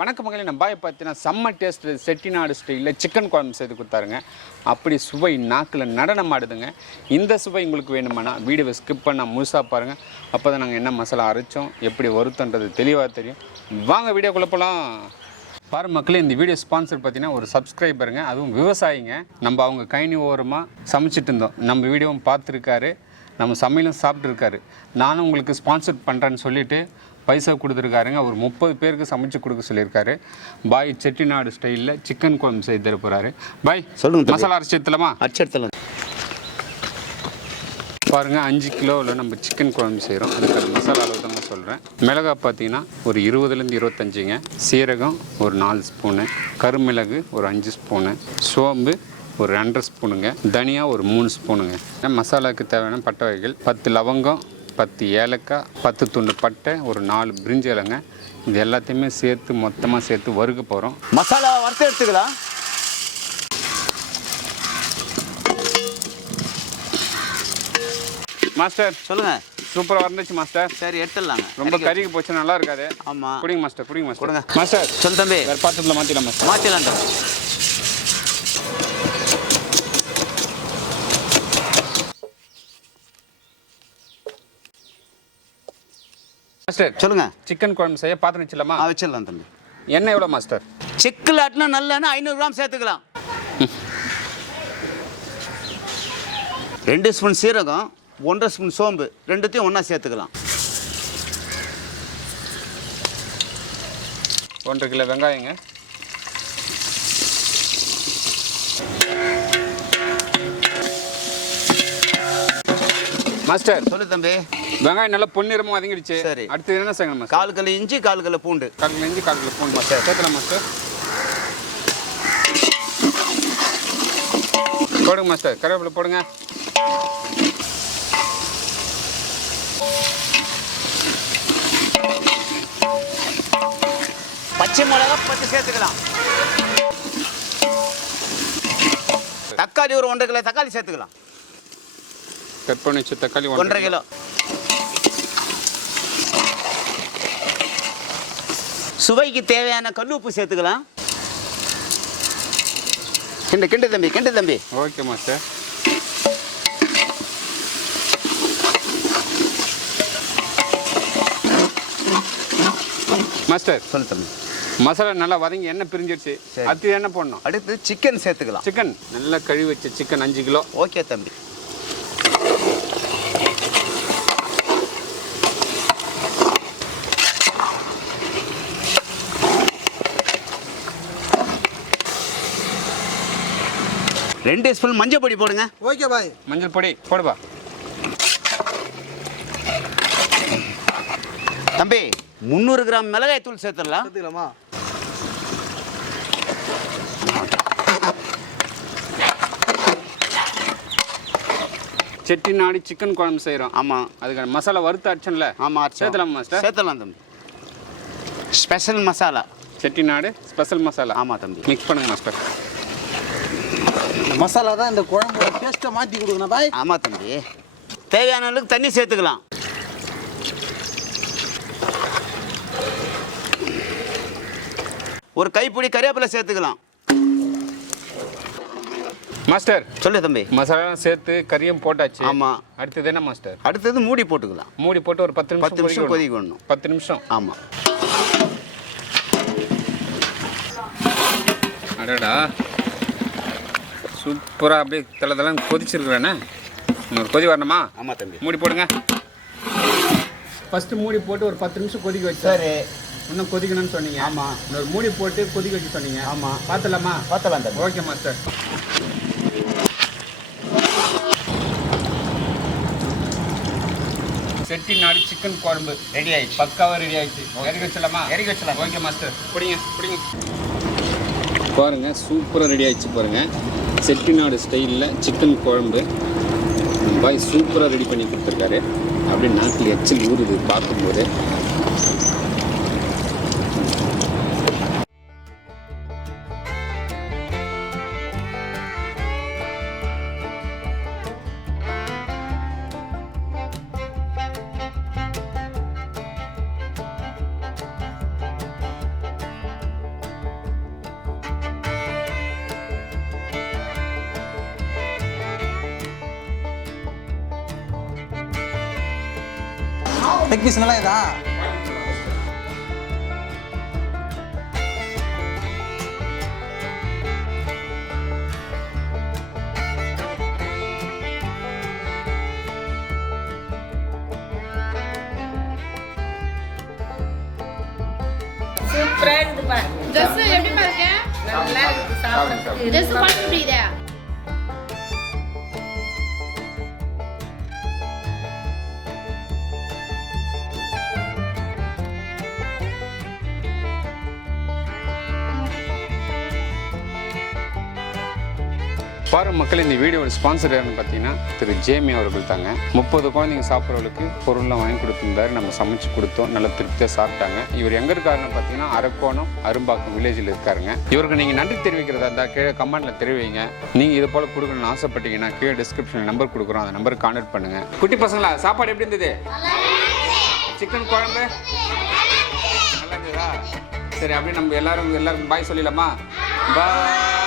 வணக்க மகளே, நம்ம பாய் பார்த்தீங்கன்னா செம்ம டேஸ்ட் செட்டிநாடு ஸ்டைலில் சிக்கன் குழம்பு செய்து கொடுத்தாருங்க. அப்படி சுவை நாக்கில் நடனம் ஆடுதுங்க. இந்த சுவை உங்களுக்கு வேணுமானா வீடியோவை ஸ்கிப் பண்ணால் முழுசாக பாருங்கள். அப்போ தான் நாங்கள் என்ன மசாலா அரைச்சோம், எப்படி வருத்தன்றது தெளிவாக தெரியும். வாங்க வீடியோக்குள்ளே போகலாம். பாரு மக்களே, இந்த வீடியோ ஸ்பான்சர் பார்த்தீங்கன்னா ஒரு சப்ஸ்கிரைபருங்க, அதுவும் விவசாயிங்க. நம்ம அவங்க கைனி ஓரமாக சமைச்சிட்டு இருந்தோம். நம்ம வீடியோவும் பார்த்துருக்காரு, நம்ம சமையலும் சாப்பிட்ருக்காரு. நானும் உங்களுக்கு ஸ்பான்சர் பண்ணுறேன்னு சொல்லிவிட்டு பைசா கொடுத்துருக்காருங்க. ஒரு 30 பேருக்கு சமைச்சு கொடுக்க சொல்லியிருக்காரு. பாய் செட்டிநாடு ஸ்டைலில் சிக்கன் குழம்பு செய்து தர போகிறாரு. பாய் சொல்லுங்கள், மசாலா அரைச்சி எடுத்துலாமா? அரைச்சி எடுத்துலாம். பாருங்கள், 5 கிலோவில் நம்ம சிக்கன் குழம்பு செய்கிறோம். அதுக்கான மசாலா அளவு தாங்க சொல்கிறேன். மிளகாய் பார்த்தீங்கன்னா ஒரு 20லேருந்து 25ங்க. சீரகம் ஒரு 4 ஸ்பூனு, கருமிளகு ஒரு 5 ஸ்பூனு, சோம்பு ஒரு 2.5 ஸ்பூனுங்க, தனியா ஒரு 3 ஸ்பூனுங்க. மசாலாவுக்கு தேவையான பட்டை வகைகள் 10 லவங்கம், 10 ஏலக்காய், 10 துண்டு பட்டை, ஒரு 4 பிரிஞ்சி இலைங்க. இது எல்லாத்தையுமே சேர்த்து மொத்தமாக சேர்த்து வறுக்க போகிறோம். மசாலா வறுத்து எடுத்துக்கலாம். மாஸ்டர் சொல்லுங்கள். சூப்பராக வந்துச்சு மாஸ்டர். சரி, எடுத்துடலாங்க. ரொம்ப கறிக்கு போச்சு, நல்லா இருக்காது. ஆமாம், குடிங்க மாஸ்டர், குடிங்க மாஸ்டர். கொடுங்க மாஸ்டர். சொல் தம்பி. வேறு பாத்திரத்தில் மாற்றிடலாம் மாஸ்டர். மாற்றிடலாம். மாஸ்டர் சொல்லுங்க. சிக்கன் குழம்பு செய்ய பாத்திரம் வச்சிடலாமா? வச்சிடலாம் தம்பி. எண்ணெய் எவ்வளோ மாஸ்டர்? சிக்கல் ஆட்டினா நல்லெண்ணெய் 500 கிராம் சேர்த்துக்கலாம். 2 ஸ்பூன் சீரகம், 1.5 ஸ்பூன் சோம்பு, ரெண்டுத்தையும் ஒன்றா சேர்த்துக்கலாம். 1.5 கிலோ வெங்காயங்க. மாஸ்டர் சொல்லு தம்பி. வெங்காயம் நல்லா பொன்னிறமாக வதங்கிடுச்சு. சரி, அடுத்து என்ன செய்யணும் மாஸ்டர்? 1/4 கிலோ இஞ்சி, 1/4 கிலோ பூண்டு. 1/4 கிலோ இஞ்சி, 1/4 கிலோ பூண்டு மாஸ்டர் சேர்த்துலாம் மாஸ்டர். போடுங்க மாஸ்டர், கருவேப்பிலை போடுங்க. பச்சை மிளகா 10 சேர்த்துக்கலாம். தக்காளி ஒரு 1.5 கிலோ தக்காளி சேர்த்துக்கலாம். கட் பண்ணி வச்ச தக்காளி 1.5 கிலோ. சுவைக்கு தேவையான கல் உப்பு சேர்த்துக்கலாம். கிண்டு தம்பி, கிண்டு தம்பி. Okay master. மாஸ்டர் சொல்லு தம்பி. மசாலா நல்லா வதங்கி எண்ணெய் பிரிஞ்சிடுச்சு. அடுத்து என்ன போடணும்? அடுத்து சிக்கன் சேர்த்துக்கலாம். சிக்கன் நல்லா கழுவி வச்ச சிக்கன் 5 கிலோ. ஓகே தம்பி. ரெண்டு ஸ்பூன் மஞ்சள் பொடி போடுங்க. Okay bye. மஞ்சள் பொடி போடுப்பா. தம்பி 300 கிராம் மிளகாய் தூள் சேர்த்துடலாம். சேர்த்துக்கலாமா? செட்டிநாடு சிக்கன் குழம்பு செய்கிறோம். ஆமாம், அதுக்கான மசாலா வறுத்து அடிச்சோம்ல. ஆமாம், சேர்த்துலாம் மாஸ்டர். சேர்த்துலாம் தம்பி. Special masala, Chettinad special masala. ஆமாம் தம்பி. மிக்ஸ் பண்ணுங்க மாஸ்டர். மசாலா தான் இந்த குழம்போட டேஸ்ட்டை மாற்றி கொடுக்கணும் பாய். ஆமாம் தம்பி. தேவையான அளவுக்கு தண்ணி சேர்த்துக்கலாம். ஒரு கைப்பிடி கறிவேப்பிலை சேர்த்துக்கலாம். மாஸ்டர் சொல்லு தம்பி. மசாலா சேர்த்து கறியும் போட்டாச்சு. ஆமாம். அடுத்தது என்ன மாஸ்டர்? அடுத்தது மூடி போட்டுக்கலாம். மூடி போட்டு ஒரு 10 நிமிஷம் கொதிக்க விடணும். 10 நிமிஷம். ஆமாம். அடடா, சூப்பராக அப்படியே தலை கொதிச்சிருக்கிறேண்ணே. இன்னொரு கொதி வரணுமா? ஆமாம் தம்பி. மூடி போடுங்க. ஃபஸ்ட்டு மூடி போட்டு ஒரு 10 நிமிஷம் கொதிக்க வச்சு. சரி, இன்னும் கொதிக்கணும்னு சொன்னீங்க. ஆமாம். இன்னொரு மூடி போட்டு கொதிக்க வைக்க சொன்னீங்க. ஆமாம். பார்த்துலாமா? பார்த்தலாம் தம்பி. Okay master. Chettinad chicken kuzhambu ready ஆயிடுச்சு. பக்காவாக ரெடி ஆயிடுச்சு. இறக்கி வச்சலாமா? இறக்கி வச்சலாம். Okay master. பிடிங்க பிடிங்க. பாருங்கள், சூப்பராக ரெடி ஆகிடுச்சு பாருங்கள். செட்டிநாடு ஸ்டைலில் சிக்கன் குழம்பு பாய் சூப்பராக ரெடி பண்ணி கொடுத்துருக்காரு. அப்படியே நாட்டில் எச்சில் ஊறுது பார்க்கும்போது. லெக் பீஸ் நல்லா இதா சூப்பரா இருக்கு பா. Dress எப்படி பாருங்க? நல்லா இருக்கு சாப்பிடுறதுக்கு. Dress பார்க்க முடியுதா? பாரு மக்கள், இந்த வீடியோட ஸ்பான்சர் யாருன்னு பார்த்தீங்கன்னா திரு ஜேமி அவர்கள் தாங்க. 30 குழந்தைங்க சாப்பிட்றவங்களுக்கு பொருள்லாம் வாங்கி கொடுத்துருந்தாரு. நம்ம சமைச்சு கொடுத்தோம், நல்ல திருப்தியாக சாப்பிட்டாங்க. இவர் எங்கே இருக்காருன்னு பார்த்தீங்கன்னா அரக்கோணம் அரும்பாக்கம் வில்லேஜில் இருக்காருங்க. இவருக்கு நீங்கள் நன்றி தெரிவிக்கிறதா இருந்தால் கீழே கமெண்ட்டில் தெரிவிங்க. நீங்கள் இது போல் கொடுக்கணும்னு ஆசைப்பட்டீங்கன்னா கீழே டிஸ்கிரிப்ஷனில் நம்பர் கொடுக்குறோம், அந்த நம்பருக்கு கான்டாக்ட் பண்ணுங்கள். குட்டி பசங்களா, சாப்பாடு எப்படி இருந்தது? சிக்கன் குழம்பு நல்லா இருந்ததா? சரி, அப்படியே நம்ம எல்லாரும் பாய் சொல்லிடலாமா? பாய்.